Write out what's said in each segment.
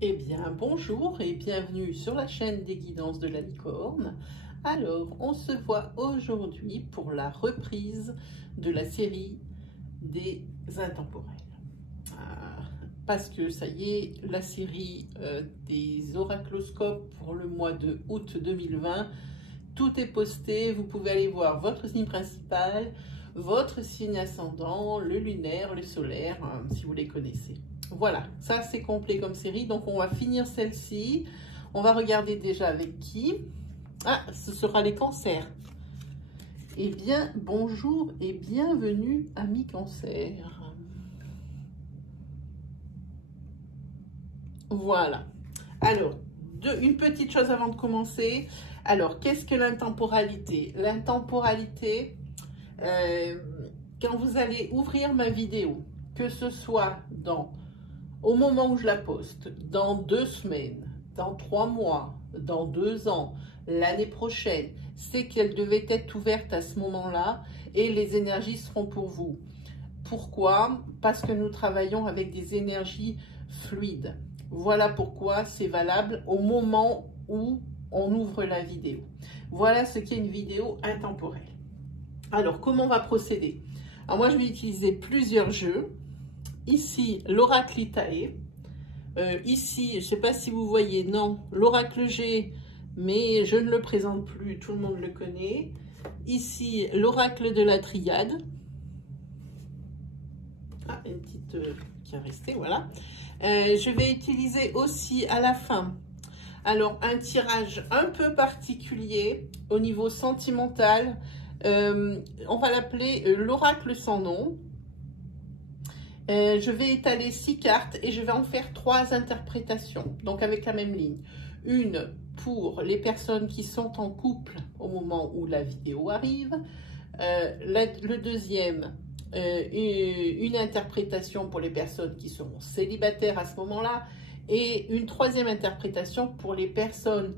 Eh bien, bonjour et bienvenue sur la chaîne des guidances de la licorne. Alors, on se voit aujourd'hui pour la reprise de la série des intemporels. Parce que ça y est, la série des oracloscopes pour le mois de août 2020, tout est posté. Vous pouvez aller voir votre signe principal, votre signe ascendant, le lunaire, le solaire, si vous les connaissez. Voilà, ça c'est complet comme série, donc on va finir celle-ci. On va regarder déjà avec qui. Ah, ce sera les cancers. Eh bien, bonjour et bienvenue, amis cancers. Voilà. Alors, une petite chose avant de commencer. Alors, qu'est-ce que l'intemporalité? L'intemporalité, quand vous allez ouvrir ma vidéo, que ce soit au moment où je la poste, dans 2 semaines, dans 3 mois, dans 2 ans, l'année prochaine, c'est qu'elle devait être ouverte à ce moment-là et les énergies seront pour vous. Pourquoi? Parce que nous travaillons avec des énergies fluides. Voilà pourquoi c'est valable au moment où on ouvre la vidéo. Voilà ce qu'est une vidéo intemporelle. Alors, comment on va procéder? Alors, moi, je vais utiliser plusieurs jeux. Ici, l'oracle Itae. Ici, je ne sais pas si vous voyez, non, l'oracle G, mais je ne le présente plus, tout le monde le connaît. Ici, l'oracle de la triade. Ah, une petite qui est restée, voilà. Je vais utiliser aussi à la fin, alors un tirage un peu particulier au niveau sentimental. On va l'appeler l'oracle sans nom. Je vais étaler 6 cartes et je vais en faire 3 interprétations, donc avec la même ligne. Une pour les personnes qui sont en couple au moment où la vidéo arrive. Le deuxième, une interprétation pour les personnes qui seront célibataires à ce moment-là. Et une troisième interprétation pour les personnes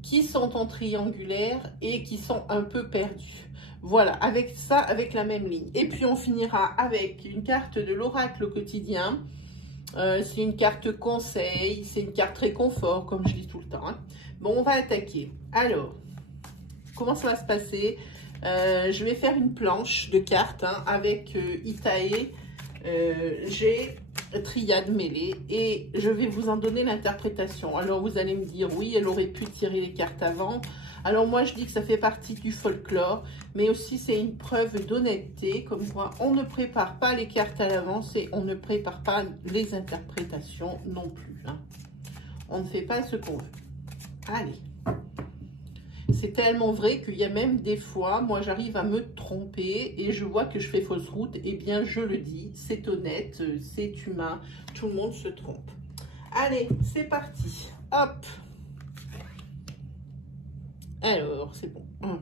qui sont en triangulaire et qui sont un peu perdues. Voilà, avec ça, avec la même ligne. Et puis on finira avec une carte de l'oracle quotidien. C'est une carte conseil, c'est une carte réconfort, comme je dis tout le temps. Hein. Bon, on va attaquer. Alors, comment ça va se passer? Je vais faire une planche de cartes avec Itae, G, triade mêlée, et je vais vous en donner l'interprétation. Alors vous allez me dire, oui, elle aurait pu tirer les cartes avant. Alors moi je dis que ça fait partie du folklore, mais aussi c'est une preuve d'honnêteté, comme quoi on ne prépare pas les cartes à l'avance et on ne prépare pas les interprétations non plus. Hein. On ne fait pas ce qu'on veut. Allez. C'est tellement vrai qu'il y a même des fois, moi j'arrive à me tromper et je vois que je fais fausse route. Eh bien je le dis, c'est honnête, c'est humain, tout le monde se trompe. Allez, c'est parti. Hop. Alors, c'est bon. 1,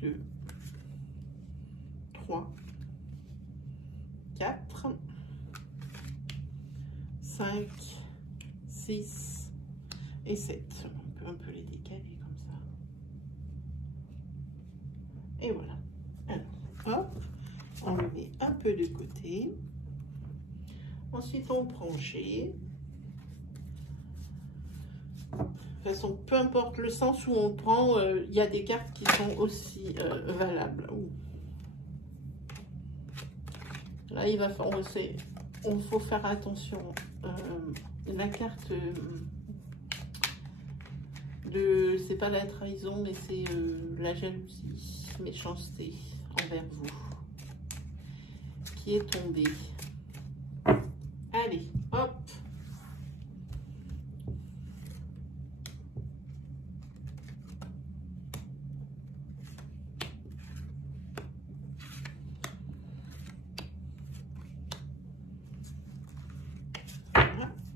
2, 3, 4, 5, 6 et 7. On peut un peu les décaler comme ça. Et voilà. Alors, hop, on le met un peu de côté. Ensuite, on prend G. De toute façon, peu importe le sens où on prend, il y a des cartes qui sont aussi valables. Ouh. Là, il va faut faire attention. La carte c'est pas la trahison, mais c'est la jalousie, méchanceté envers vous qui est tombée. Allez, hop.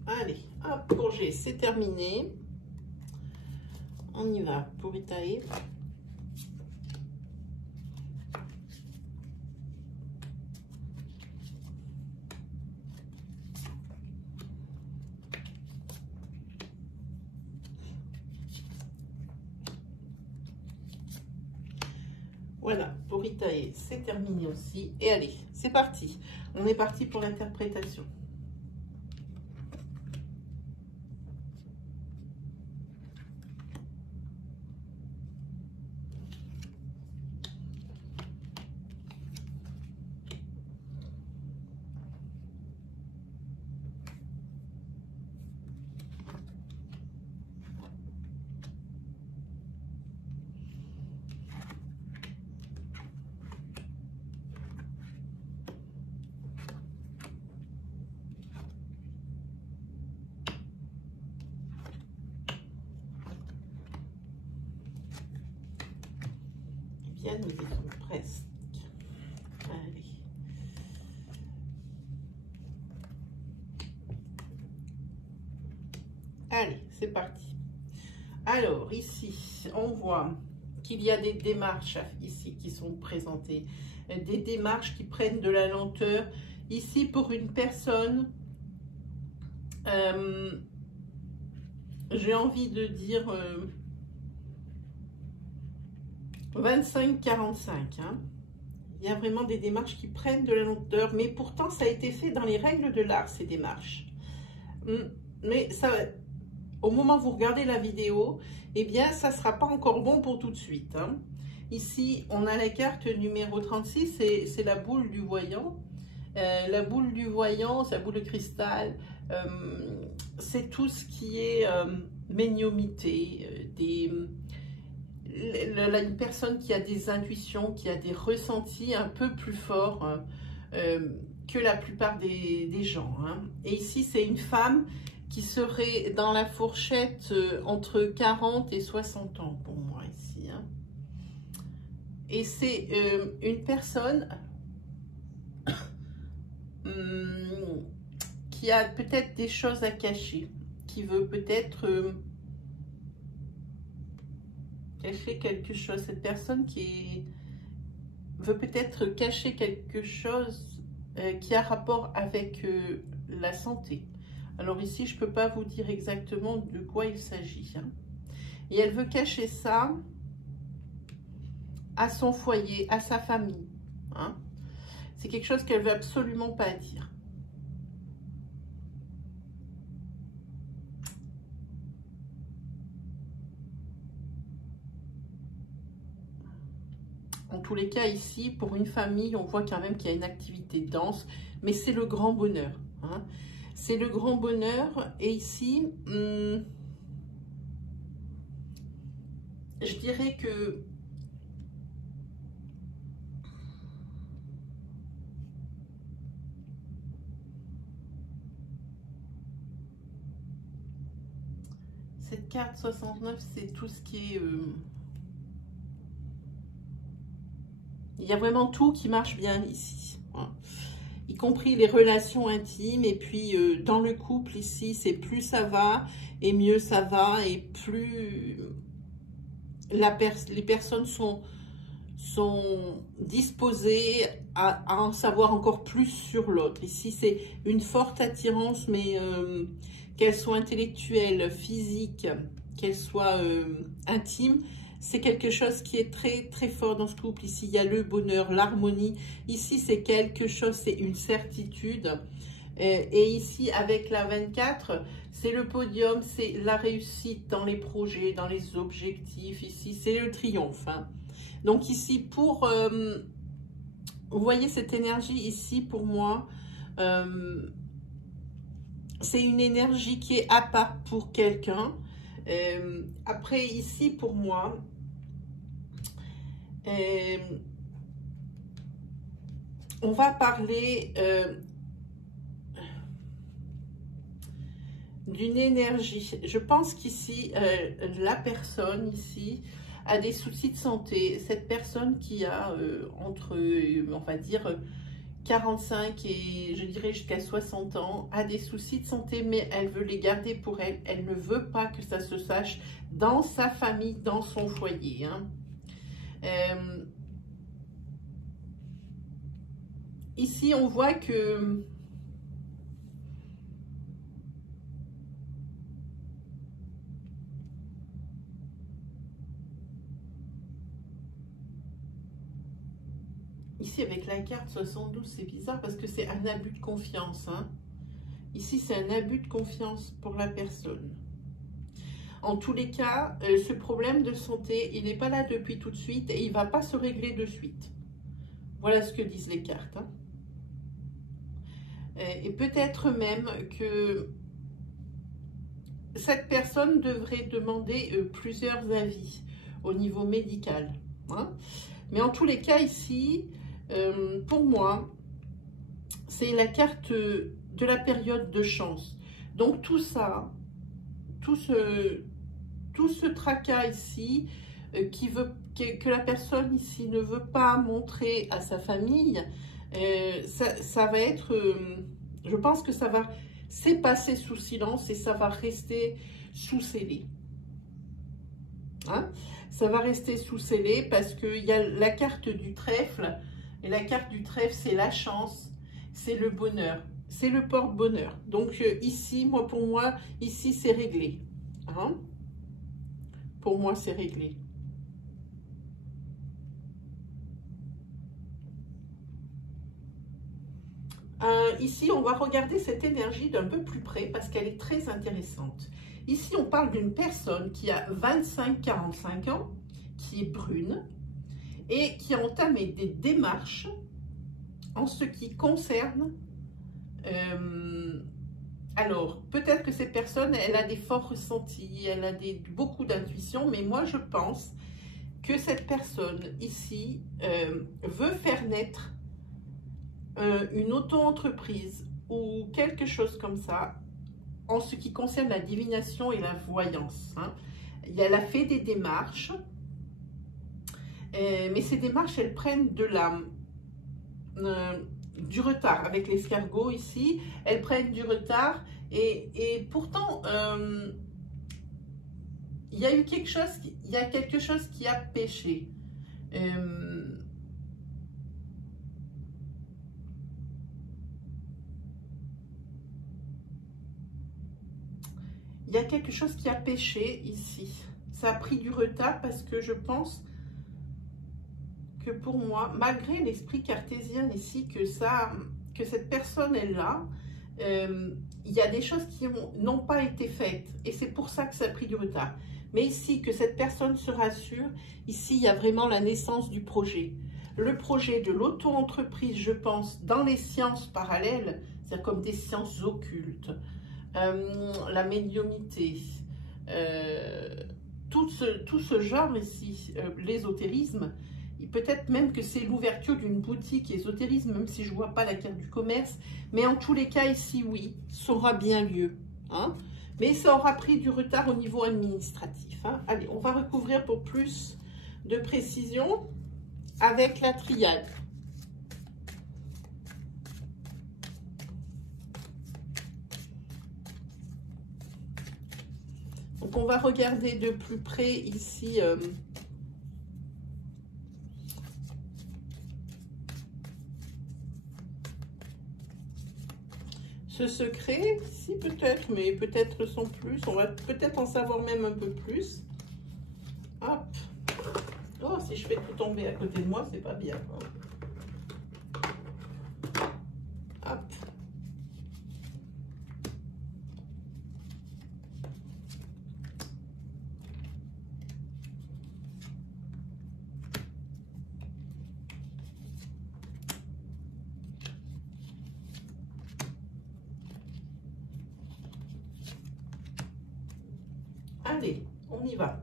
Allez, hop, pour G, c'est terminé. On y va pour Itae. Voilà, pour Itae, c'est terminé aussi. Et allez, c'est parti. On est parti pour l'interprétation. bien, nous y sommes presque. Allez. Allez, c'est parti. Alors, ici, on voit qu'il y a des démarches ici qui sont présentées. Des démarches qui prennent de la lenteur. Ici, pour une personne, j'ai envie de dire 25-45. Hein. Il y a vraiment des démarches qui prennent de la lenteur. Mais pourtant, ça a été fait dans les règles de l'art, ces démarches. Mais ça... Au moment où vous regardez la vidéo, eh bien, ça ne sera pas encore bon pour tout de suite. Hein. Ici, on a la carte numéro 36, c'est la boule du voyant. La boule du voyant, c'est la boule de cristal, c'est tout ce qui est médiumnité, une personne qui a des intuitions, qui a des ressentis un peu plus forts que la plupart des gens. Hein. Et ici, c'est une femme qui serait dans la fourchette entre 40 et 60 ans pour moi ici. Hein. Et c'est une personne qui a peut-être des choses à cacher, qui veut peut-être cacher quelque chose. Cette personne veut peut-être cacher quelque chose qui a rapport avec la santé. Alors ici, je ne peux pas vous dire exactement de quoi il s'agit. Hein. Et elle veut cacher ça à son foyer, à sa famille. Hein. C'est quelque chose qu'elle ne veut absolument pas dire. En tous les cas, ici, pour une famille, on voit quand même qu'il y a une activité dense, mais c'est le grand bonheur. Hein. C'est le grand bonheur. Et ici, je dirais que cette carte 69, c'est tout ce qui est... il y a vraiment tout qui marche bien ici. Hein. Y compris les relations intimes, et puis dans le couple ici, c'est plus ça va et mieux ça va, et plus les personnes sont disposées à en savoir encore plus sur l'autre. Ici, c'est une forte attirance, mais qu'elle soit intellectuelle, physique, qu'elle soit intime, c'est quelque chose qui est très très fort dans ce couple. Ici, il y a le bonheur, l'harmonie. Ici, c'est quelque chose, c'est une certitude. Et ici, avec la 24, c'est le podium, c'est la réussite dans les projets, dans les objectifs. Ici, c'est le triomphe. Hein. Donc ici, pour... vous voyez cette énergie ici, pour moi, c'est une énergie qui est à part pour quelqu'un. Après, ici, pour moi... on va parler d'une énergie. Je pense qu'ici, la personne ici a des soucis de santé. Cette personne qui a entre, on va dire, 45 et je dirais jusqu'à 60 ans, a des soucis de santé, mais elle veut les garder pour elle. Elle ne veut pas que ça se sache dans sa famille, dans son foyer. Hein. Ici, on voit que ici, avec la carte 72, c'est bizarre parce que c'est un abus de confiance. Hein. Ici, c'est un abus de confiance pour la personne. En tous les cas, ce problème de santé, il n'est pas là depuis tout de suite et il ne va pas se régler de suite. Voilà ce que disent les cartes. Hein. Et peut-être même que cette personne devrait demander plusieurs avis au niveau médical. Hein. Mais en tous les cas, ici, pour moi, c'est la carte de la période de chance. Donc tout ça, tout ce tracas ici, qui veut que la personne ici ne veut pas montrer à sa famille, ça va être, je pense que ça va s'effacer sous silence et ça va rester sous scellé. Hein? Ça va rester sous scellé parce qu'il y a la carte du trèfle, et la carte du trèfle, c'est la chance, c'est le bonheur, c'est le porte-bonheur. Donc ici, pour moi, ici, c'est réglé. Hein? Pour moi, c'est réglé. Ici, on va regarder cette énergie d'un peu plus près parce qu'elle est très intéressante. Ici, on parle d'une personne qui a 25-45 ans, qui est brune et qui a entamé des démarches en ce qui concerne... alors, peut-être que cette personne, elle a des forts ressentis, elle a beaucoup d'intuition, mais moi, je pense que cette personne ici veut faire naître une auto-entreprise ou quelque chose comme ça en ce qui concerne la divination et la voyance. Hein. Elle a fait des démarches, mais ces démarches, elles prennent du retard avec l'escargot ici. Elles prennent du retard et pourtant, il y a eu quelque chose qui a péché. Il y a quelque chose qui a péché ici. Ça a pris du retard parce que je pense que pour moi, malgré l'esprit cartésien ici, que cette personne est là, il y a des choses qui n'ont pas été faites. Et c'est pour ça que ça a pris du retard. Mais ici, que cette personne se rassure, ici, il y a vraiment la naissance du projet. Le projet de l'auto-entreprise, je pense, dans les sciences parallèles, c'est-à-dire comme des sciences occultes, la médiumnité, tout ce genre ici, l'ésotérisme, peut-être même que c'est l'ouverture d'une boutique ésotérisme, même si je ne vois pas la carte du commerce, mais en tous les cas ici, oui, ça aura bien lieu. Hein? Mais ça aura pris du retard au niveau administratif. Hein? Allez, on va recouvrir pour plus de précision avec la triade. Donc, on va regarder de plus près ici ce secret, ici peut-être, mais peut-être sans plus. On va peut-être en savoir même un peu plus. Hop. Oh, si je fais tout tomber à côté de moi, c'est pas bien. Hop. Allez, on y va.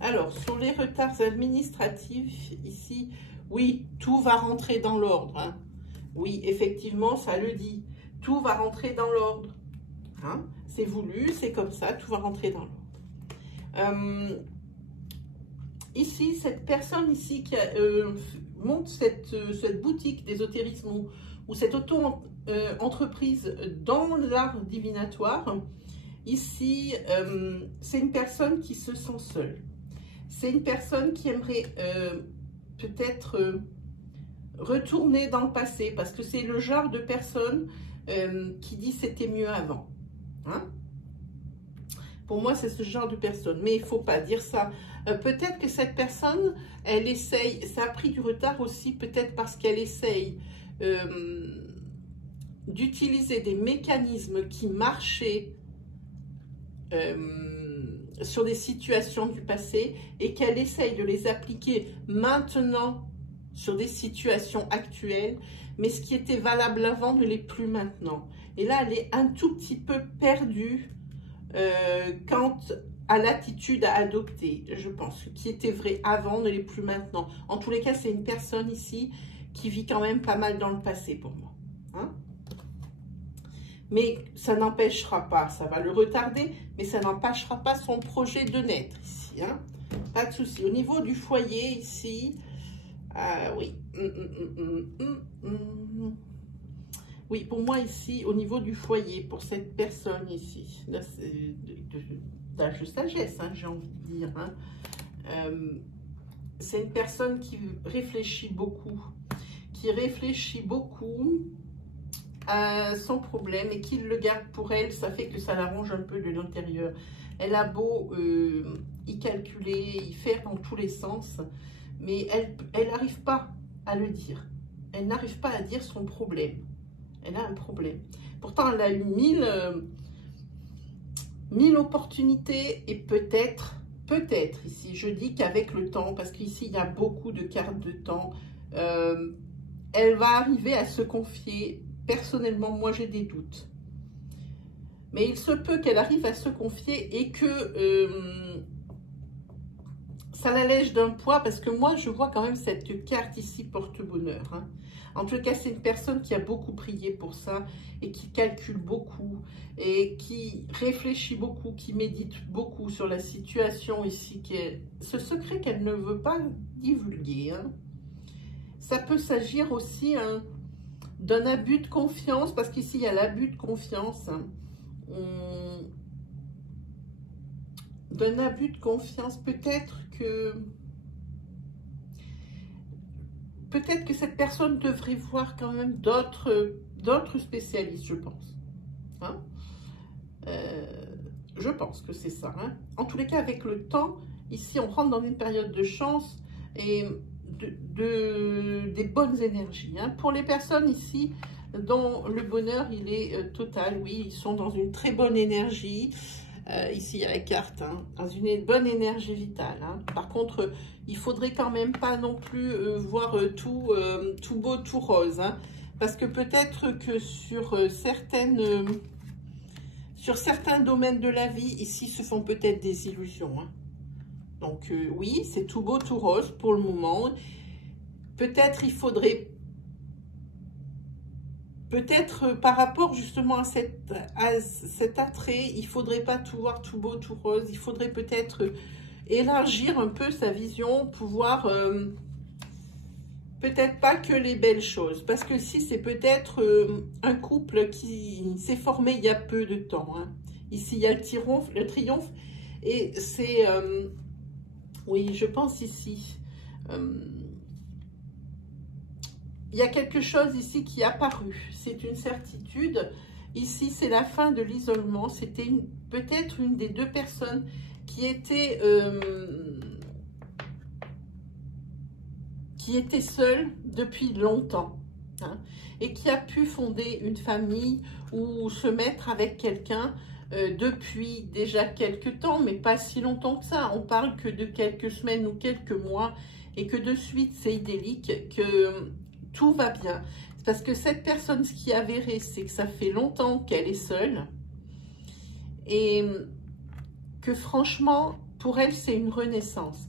Alors, sur les retards administratifs, ici, oui, tout va rentrer dans l'ordre. Hein. Oui, effectivement, ça le dit. Tout va rentrer dans l'ordre. Hein. C'est voulu, c'est comme ça, tout va rentrer dans l'ordre. Ici, cette personne ici qui monte cette boutique d'ésotérisme ou cette auto-entreprise dans l'art divinatoire, ici, c'est une personne qui se sent seule. C'est une personne qui aimerait peut-être retourner dans le passé parce que c'est le genre de personne qui dit c'était mieux avant. Hein? Pour moi, c'est ce genre de personne. Mais il ne faut pas dire ça. Peut-être que cette personne, elle essaye, ça a pris du retard aussi, peut-être parce qu'elle essaye d'utiliser des mécanismes qui marchaient sur des situations du passé et qu'elle essaye de les appliquer maintenant sur des situations actuelles, mais ce qui était valable avant ne l'est plus maintenant. Et là, elle est un tout petit peu perdue quant à l'attitude à adopter, je pense. Ce qui était vrai avant ne l'est plus maintenant. En tous les cas, c'est une personne ici qui vit quand même pas mal dans le passé pour moi. Hein? Mais ça n'empêchera pas, ça va le retarder, mais ça n'empêchera pas son projet de naître ici. Hein. Pas de souci. Au niveau du foyer, ici, oui. Oui, pour moi, ici, au niveau du foyer, pour cette personne ici, là, c'est d'âge de sagesse, hein, j'ai envie de dire. Hein. C'est une personne qui réfléchit beaucoup à son problème et qui le garde pour elle. Ça fait que ça l'arrange un peu de l'intérieur. Elle a beau y calculer, y faire dans tous les sens, mais elle n'arrive pas à le dire. Elle n'arrive pas à dire son problème. Elle a un problème. Pourtant, elle a eu mille opportunités et peut-être ici, je dis qu'avec le temps, parce qu'ici, il y a beaucoup de cartes de temps, elle va arriver à se confier. Personnellement, moi, j'ai des doutes. Mais il se peut qu'elle arrive à se confier et que ça l'allège d'un poids, parce que moi, je vois quand même cette carte ici porte-bonheur. Hein. En tout cas, c'est une personne qui a beaucoup prié pour ça et qui calcule beaucoup et qui réfléchit beaucoup, qui médite beaucoup sur la situation ici, ce secret qu'elle ne veut pas divulguer. Hein. Ça peut s'agir aussi hein, d'un abus de confiance, parce qu'ici, il y a l'abus de confiance. Hein. D'un abus de confiance, peut-être que cette personne devrait voir quand même d'autres spécialistes, je pense. Hein? Je pense que c'est ça. Hein? En tous les cas, avec le temps, ici, on rentre dans une période de chance et des bonnes énergies. Hein? Pour les personnes ici, dont le bonheur, il est total, oui, ils sont dans une très bonne énergie. Ici, il y a la carte, hein, dans une bonne énergie vitale. Hein. Par contre, il faudrait quand même pas non plus voir tout beau, tout rose. Hein, parce que peut-être que sur certains domaines de la vie, ici, se font peut-être des illusions. Hein. Donc, oui, c'est tout beau, tout rose pour le moment. Peut-être il faudrait... Peut-être par rapport justement à cet attrait, il ne faudrait pas tout voir tout beau, tout rose. Il faudrait peut-être élargir un peu sa vision, pouvoir peut-être pas que les belles choses. Parce que si c'est peut-être un couple qui s'est formé il y a peu de temps. Hein. Ici, il y a le triomphe et c'est... oui, je pense ici... il y a quelque chose ici qui est apparu, c'est une certitude. Ici, c'est la fin de l'isolement. C'était peut-être une des deux personnes qui était seule depuis longtemps. Hein, et qui a pu fonder une famille ou se mettre avec quelqu'un depuis déjà quelques temps, mais pas si longtemps que ça. On parle que de quelques semaines ou quelques mois et que de suite, c'est idyllique, que... tout va bien. Parce que cette personne, ce qui est avéré, c'est que ça fait longtemps qu'elle est seule. Et que franchement, pour elle, c'est une renaissance.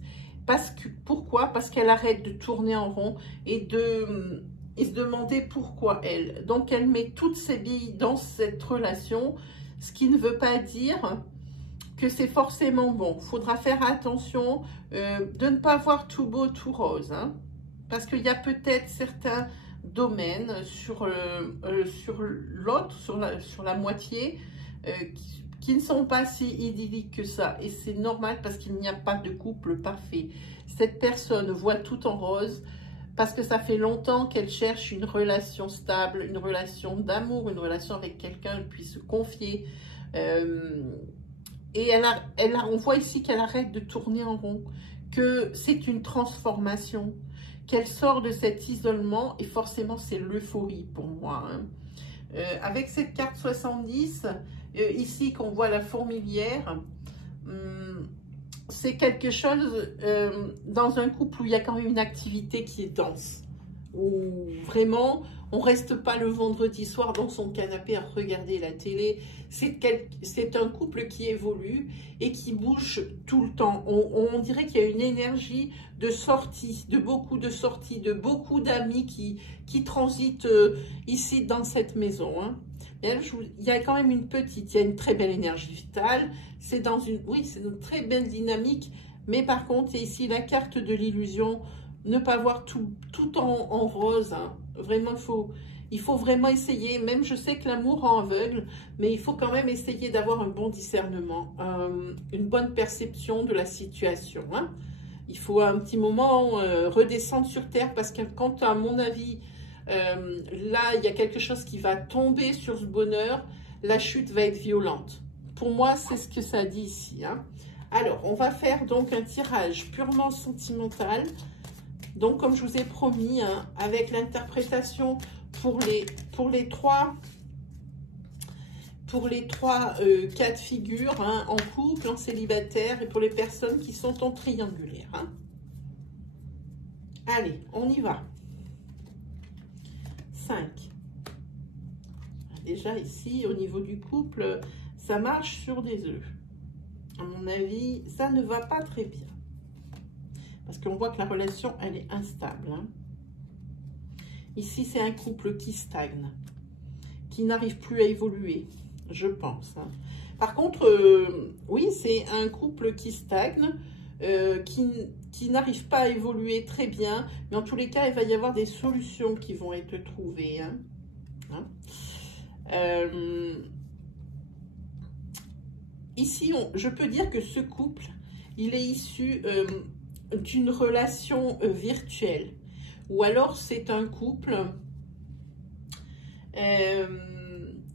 Pourquoi? Parce qu'elle arrête de tourner en rond et se demander pourquoi elle. Donc, elle met toutes ses billes dans cette relation, ce qui ne veut pas dire que c'est forcément bon. Il faudra faire attention de ne pas voir tout beau, tout rose. Hein. Parce qu'il y a peut-être certains domaines sur l'autre, sur la moitié, qui ne sont pas si idylliques que ça. Et c'est normal parce qu'il n'y a pas de couple parfait. Cette personne voit tout en rose parce que ça fait longtemps qu'elle cherche une relation stable, une relation d'amour, une relation avec quelqu'un, elle puisse se confier. Et on voit ici qu'elle arrête de tourner en rond, que c'est une transformation, qu'elle sort de cet isolement, et forcément c'est l'euphorie pour moi. Hein. Avec cette carte 70, ici qu'on voit la fourmilière, c'est quelque chose dans un couple où il y a quand même une activité qui est dense, où vraiment on ne reste pas le vendredi soir dans son canapé à regarder la télé. C'est un couple qui évolue et qui bouge tout le temps. On dirait qu'il y a une énergie de sortie, de beaucoup d'amis qui transitent ici dans cette maison. Hein. Et là, il y a quand même il y a une très belle énergie vitale. C'est dans une très belle dynamique, Mais par contre, il y a ici la carte de l'illusion, ne pas voir tout en rose. Hein. Vraiment, il faut vraiment essayer. Même je sais que l'amour rend aveugle, mais il faut quand même essayer d'avoir un bon discernement, une bonne perception de la situation. Hein. Il faut un petit moment redescendre sur terre parce que quand, à mon avis, là, il y a quelque chose qui va tomber sur ce bonheur, la chute va être violente. Pour moi, c'est ce que ça dit ici. Hein. Alors, on va faire donc un tirage purement sentimental. Donc, comme je vous ai promis, hein, avec l'interprétation pour les trois cas de figure, hein, en couple, en célibataire et pour les personnes qui sont en triangulaire. Hein. Allez, on y va. 5. Déjà ici, au niveau du couple, ça marche sur des œufs. À mon avis, ça ne va pas très bien. Parce qu'on voit que la relation, elle est instable. Hein. Ici, c'est un couple qui stagne, qui n'arrive plus à évoluer, je pense. Hein. Par contre, oui, c'est un couple qui stagne, qui n'arrive pas à évoluer très bien. Mais en tous les cas, il va y avoir des solutions qui vont être trouvées. Hein. Hein. Ici, je peux dire que ce couple, il est issu d'une relation virtuelle. Ou alors, c'est un couple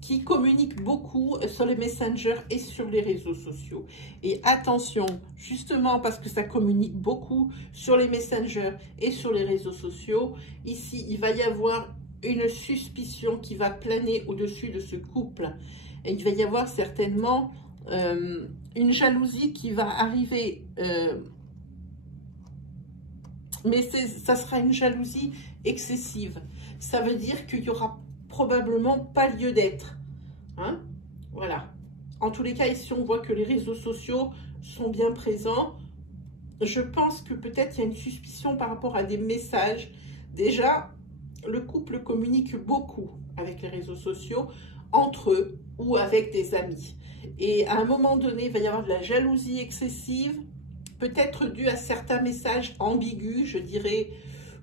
qui communique beaucoup sur les messengers et sur les réseaux sociaux. Et attention, justement parce que ça communique beaucoup sur les messengers et sur les réseaux sociaux, ici, il va y avoir une suspicion qui va planer au-dessus de ce couple. Et il va y avoir certainement une jalousie qui va arriver, mais ça sera une jalousie excessive. Ça veut dire qu'il n'y aura probablement pas lieu d'être. Hein? Voilà. En tous les cas, ici, on voit que les réseaux sociaux sont bien présents. Je pense que peut-être il y a une suspicion par rapport à des messages. Déjà, le couple communique beaucoup avec les réseaux sociaux, entre eux ou avec des amis. Et à un moment donné, il va y avoir de la jalousie excessive, peut-être due à certains messages ambigus, je dirais,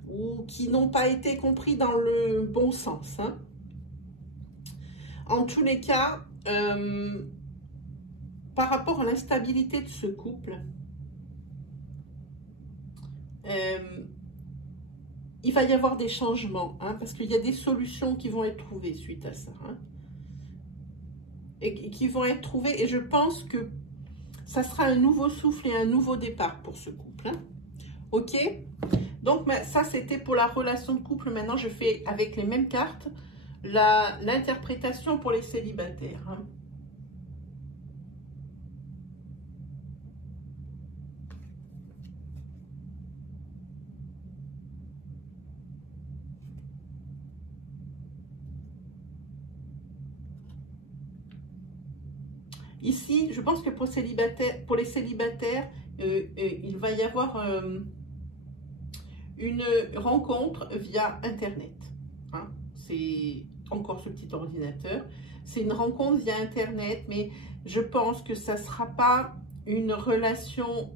ou qui n'ont pas été compris dans le bon sens. Hein. En tous les cas, par rapport à l'instabilité de ce couple, il va y avoir des changements, hein, parce qu'il y a des solutions qui vont être trouvées suite à ça. Hein, et qui vont être trouvées, et je pense que ça sera un nouveau souffle et un nouveau départ pour ce couple. Hein. Ok? Donc, ça, c'était pour la relation de couple. Maintenant, je fais avec les mêmes cartes l'interprétation pour les célibataires. Hein. Ici, je pense que pour les célibataires, il va y avoir une rencontre via Internet. Hein. C'est encore ce petit ordinateur. C'est une rencontre via Internet, mais je pense que ça ne sera pas une relation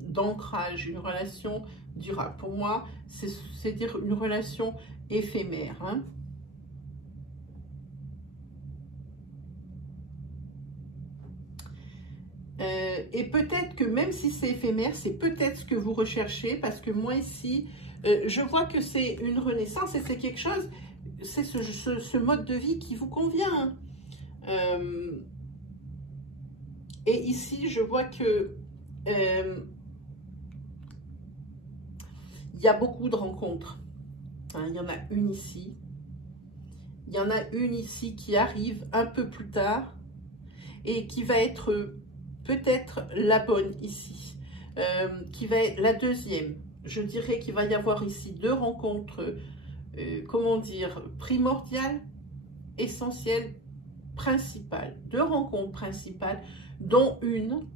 d'ancrage, une relation durable. Pour moi, c'est dire une relation éphémère. Hein. Et peut-être que même si c'est éphémère, c'est peut-être ce que vous recherchez, parce que moi ici, je vois que c'est une renaissance et c'est quelque chose, c'est ce mode de vie qui vous convient. Et ici, je vois que il y a beaucoup de rencontres. Hein, il y en a une ici. Il y en a une ici qui arrive un peu plus tard et qui va être peut-être la bonne ici, qui va être la deuxième. Je dirais qu'il va y avoir ici deux rencontres, comment dire, primordiales, essentielles, principales. Deux rencontres principales, dont une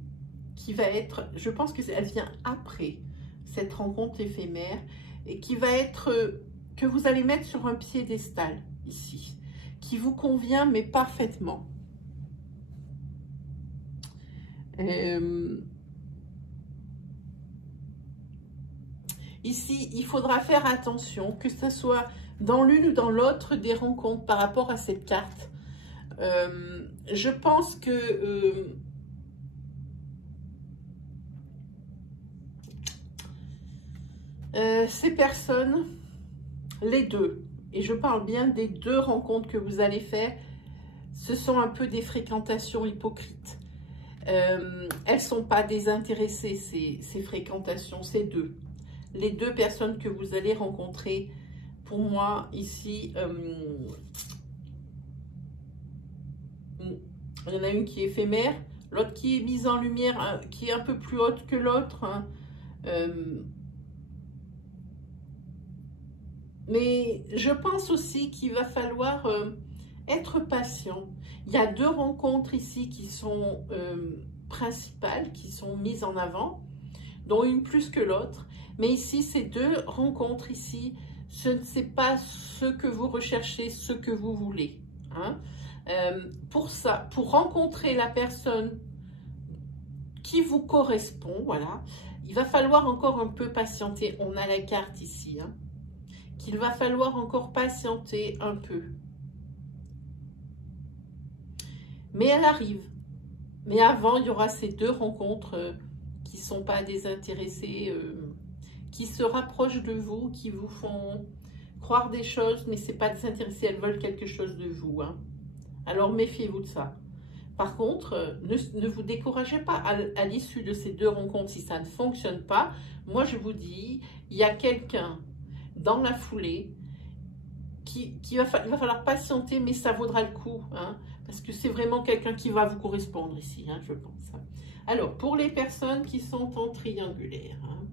qui va être, je pense qu'elle vient après cette rencontre éphémère, et qui va être, que vous allez mettre sur un piédestal ici, qui vous convient mais parfaitement. Ici, il faudra faire attention, que ce soit dans l'une ou dans l'autre des rencontres par rapport à cette carte. Je pense que ces personnes, les deux, et je parle bien des deux rencontres que vous allez faire, ce sont un peu des fréquentations hypocrites. Elles ne sont pas désintéressées, ces fréquentations, ces deux. Les deux personnes que vous allez rencontrer, pour moi, ici, il y en a une qui est éphémère, l'autre qui est mise en lumière, qui est un peu plus haute que l'autre. Hein. Mais je pense aussi qu'il va falloir être patient. Il y a deux rencontres ici qui sont principales, qui sont mises en avant, dont une plus que l'autre. Mais ici, ces deux rencontres ici, ce n'est pas ce que vous recherchez, ce que vous voulez. Hein. Pour ça, pour rencontrer la personne qui vous correspond, voilà, il va falloir encore un peu patienter. On a la carte ici, hein, qu'il va falloir encore patienter un peu. Mais elle arrive. Mais avant, il y aura ces deux rencontres qui ne sont pas désintéressées, qui se rapprochent de vous, qui vous font croire des choses, mais ce n'est pas désintéressé, elles veulent quelque chose de vous. Hein. Alors méfiez-vous de ça. Par contre, ne vous découragez pas à l'issue de ces deux rencontres si ça ne fonctionne pas. Moi, je vous dis, il y a quelqu'un dans la foulée il va falloir patienter, mais ça vaudra le coup. Hein, parce que c'est vraiment quelqu'un qui va vous correspondre ici, hein, je pense. Alors, pour les personnes qui sont en triangulaire, hein,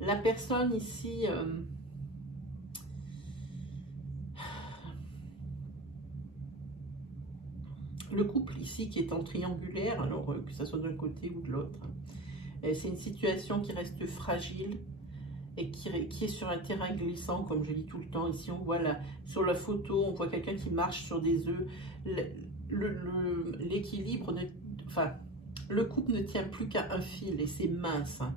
la personne ici, le couple ici qui est en triangulaire, alors que ça soit d'un côté ou de l'autre, hein, c'est une situation qui reste fragile et qui est sur un terrain glissant, comme je dis tout le temps. Ici, on voit sur la photo, on voit quelqu'un qui marche sur des œufs. L'équilibre, enfin, le couple ne tient plus qu'à un fil et c'est mince. Hein.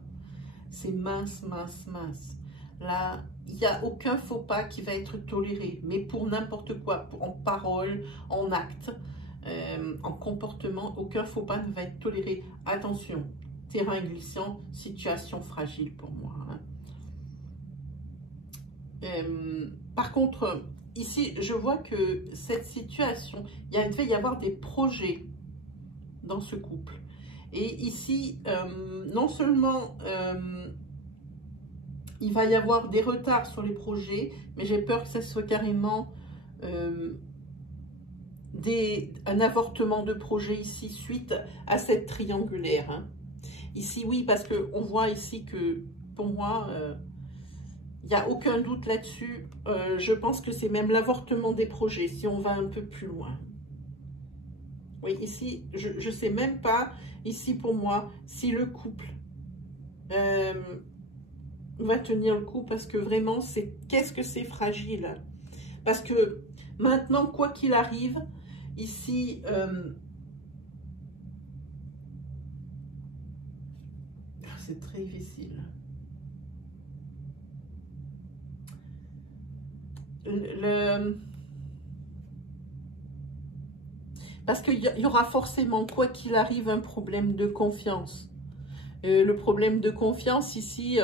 C'est mince, mince, mince. Là, il n'y a aucun faux pas qui va être toléré, mais pour n'importe quoi, en parole, en acte, en comportement, aucun faux pas ne va être toléré. Attention, terrain glissant, situation fragile pour moi. Hein. Par contre, ici, je vois que cette situation, il va y avoir des projets dans ce couple. Et ici, non seulement il va y avoir des retards sur les projets, mais j'ai peur que ça soit carrément un avortement de projet ici suite à cette triangulaire. Hein. Ici, oui, parce qu'on voit ici que, pour moi, il n'y a aucun doute là-dessus. Je pense que c'est même l'avortement des projets, si on va un peu plus loin. Oui, ici, je ne sais même pas, ici pour moi, si le couple va tenir le coup, parce que vraiment, qu'est-ce que c'est fragile. Parce que maintenant, quoi qu'il arrive, ici, c'est très difficile. Parce qu'il y aura forcément, quoi qu'il arrive, un problème de confiance. Le problème de confiance ici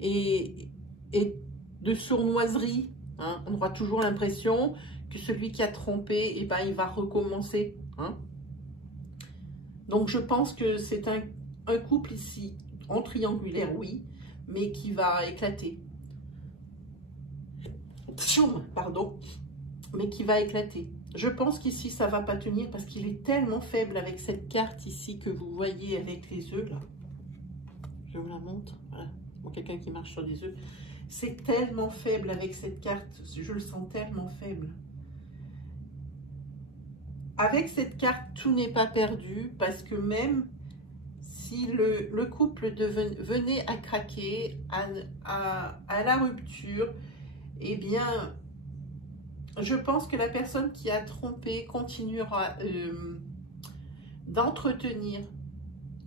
est de sournoiserie. Hein. On aura toujours l'impression que celui qui a trompé, eh ben, il va recommencer. Hein. Donc je pense que c'est un couple ici, en triangulaire, oui, mais qui va éclater. Pardon, mais qui va éclater. Je pense qu'ici, ça ne va pas tenir parce qu'il est tellement faible avec cette carte ici que vous voyez avec les œufs, là. Je vous la montre. Voilà. Bon, quelqu'un qui marche sur des œufs. C'est tellement faible avec cette carte. Je le sens tellement faible. Avec cette carte, tout n'est pas perdu parce que même si le couple venait à craquer, à la rupture, eh bien, je pense que la personne qui a trompé continuera d'entretenir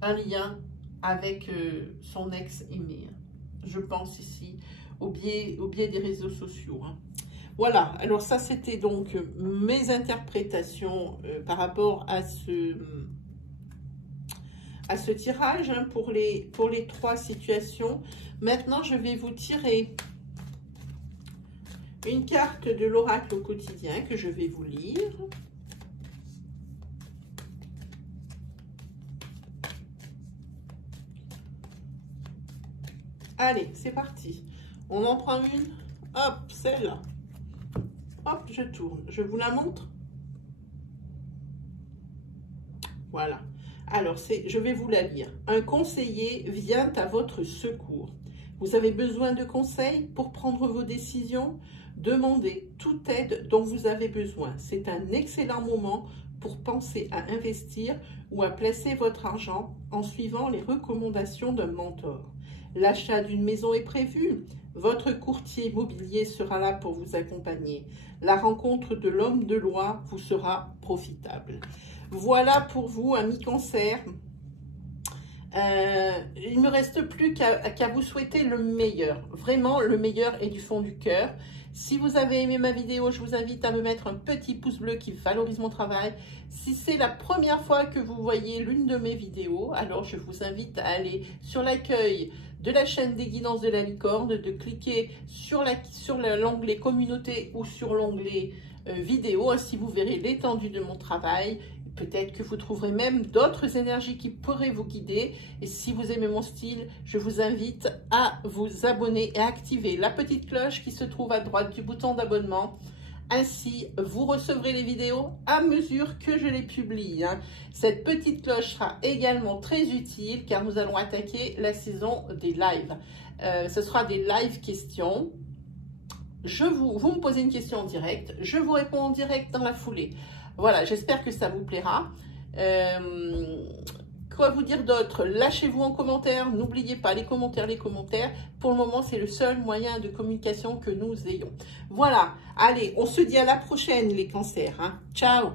un lien avec son ex-aimé. Je pense ici au biais des réseaux sociaux. Hein. Voilà, alors ça c'était donc mes interprétations par rapport à ce tirage hein, pour les 3 situations. Maintenant, je vais vous tirer une carte de l'oracle au quotidien que je vais vous lire. Allez, c'est parti. On en prend une. Hop, celle-là. Hop, je tourne. Je vous la montre. Voilà. Alors, je vais vous la lire. Un conseiller vient à votre secours. Vous avez besoin de conseils pour prendre vos décisions? Demandez toute aide dont vous avez besoin. C'est un excellent moment pour penser à investir ou à placer votre argent en suivant les recommandations d'un mentor. L'achat d'une maison est prévu. Votre courtier immobilier sera là pour vous accompagner. La rencontre de l'homme de loi vous sera profitable. Voilà pour vous, amis Cancer. Il ne me reste plus qu'à vous souhaiter le meilleur. Vraiment le meilleur et du fond du cœur. Si vous avez aimé ma vidéo, je vous invite à me mettre un petit pouce bleu qui valorise mon travail. Si c'est la première fois que vous voyez l'une de mes vidéos, alors je vous invite à aller sur l'accueil de la chaîne des guidances de la licorne, de cliquer sur l'onglet communauté ou sur l'onglet vidéo. Ainsi vous verrez l'étendue de mon travail. Peut-être que vous trouverez même d'autres énergies qui pourraient vous guider. Et si vous aimez mon style, je vous invite à vous abonner et à activer la petite cloche qui se trouve à droite du bouton d'abonnement. Ainsi, vous recevrez les vidéos à mesure que je les publie. Hein. Cette petite cloche sera également très utile car nous allons attaquer la saison des lives. Ce sera des live questions. Vous me posez une question en direct, je vous réponds en direct dans la foulée. Voilà, j'espère que ça vous plaira. Quoi vous dire d'autre? Lâchez-vous en commentaire. N'oubliez pas les commentaires. Pour le moment, c'est le seul moyen de communication que nous ayons. Voilà. Allez, on se dit à la prochaine, les cancers. Hein. Ciao!